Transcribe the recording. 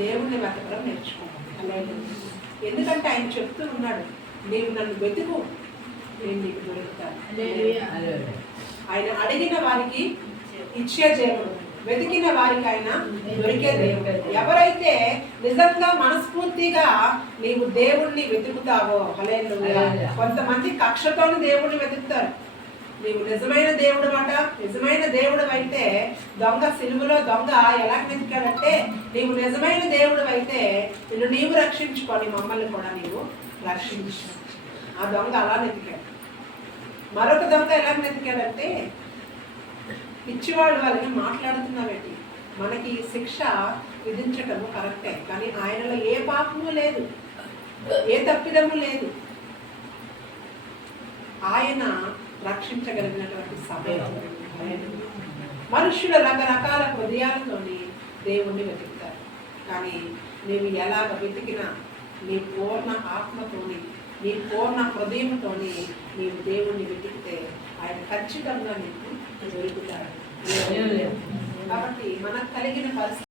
దేవుణ్ణి వెతకడం నేర్చుకోవాలి. ఎందుకంటే ఆయన చెప్తూ ఉన్నాడు, నీవు నన్ను వెతుకు, నేను నీకు దొరుకుతాను. ఆయన అడిగిన వారికి ఇచ్చే దేవుడు, వెతికిన వారికి ఆయన దొరికే దేవుడు. ఎవరైతే నిజంగా మనస్ఫూర్తిగా నీవు దేవుణ్ణి వెతుకుతావో, హల్లెలూయా. కొంతమంది కక్షతోని దేవుణ్ణి వెతుకుతారు. నీవు నిజమైన దేవుడు మాట, నిజమైన దేవుడు అయితే దొంగ సిలువలో దొంగ ఎలా వెతికాడంటే, నీవు నిజమైన దేవుడు అయితే నిన్ను నీవు రక్షించుకొని మమ్మల్ని కూడా నీవు రక్షించు. ఆ దొంగ అలా వెతికాడు. మరొక దొంగ ఎలా వెతికాడంటే, పిచ్చివాడు వాళ్ళని మాట్లాడుతున్నావేంటి, మనకి శిక్ష విధించటము కరెక్టే, కానీ ఆయనలో ఏ పాపము లేదు, ఏ తప్పిదము లేదు. ఆయన రక్షించగలిగినటువంటి సమయం. మనుషులు రకరకాల హృదయాలతోని దేవుణ్ణి వెతుకుతారు, కానీ నీవు ఎలాగ వెతికినా నీ పూర్ణ ఆత్మతోని, నీ పూర్ణ హృదయంతోని నీవు దేవుణ్ణి వెతికితే ఆయన ఖచ్చితంగా నీకు దొరుకుతాడు. కాబట్టి మనకు కలిగిన పరిస్థితి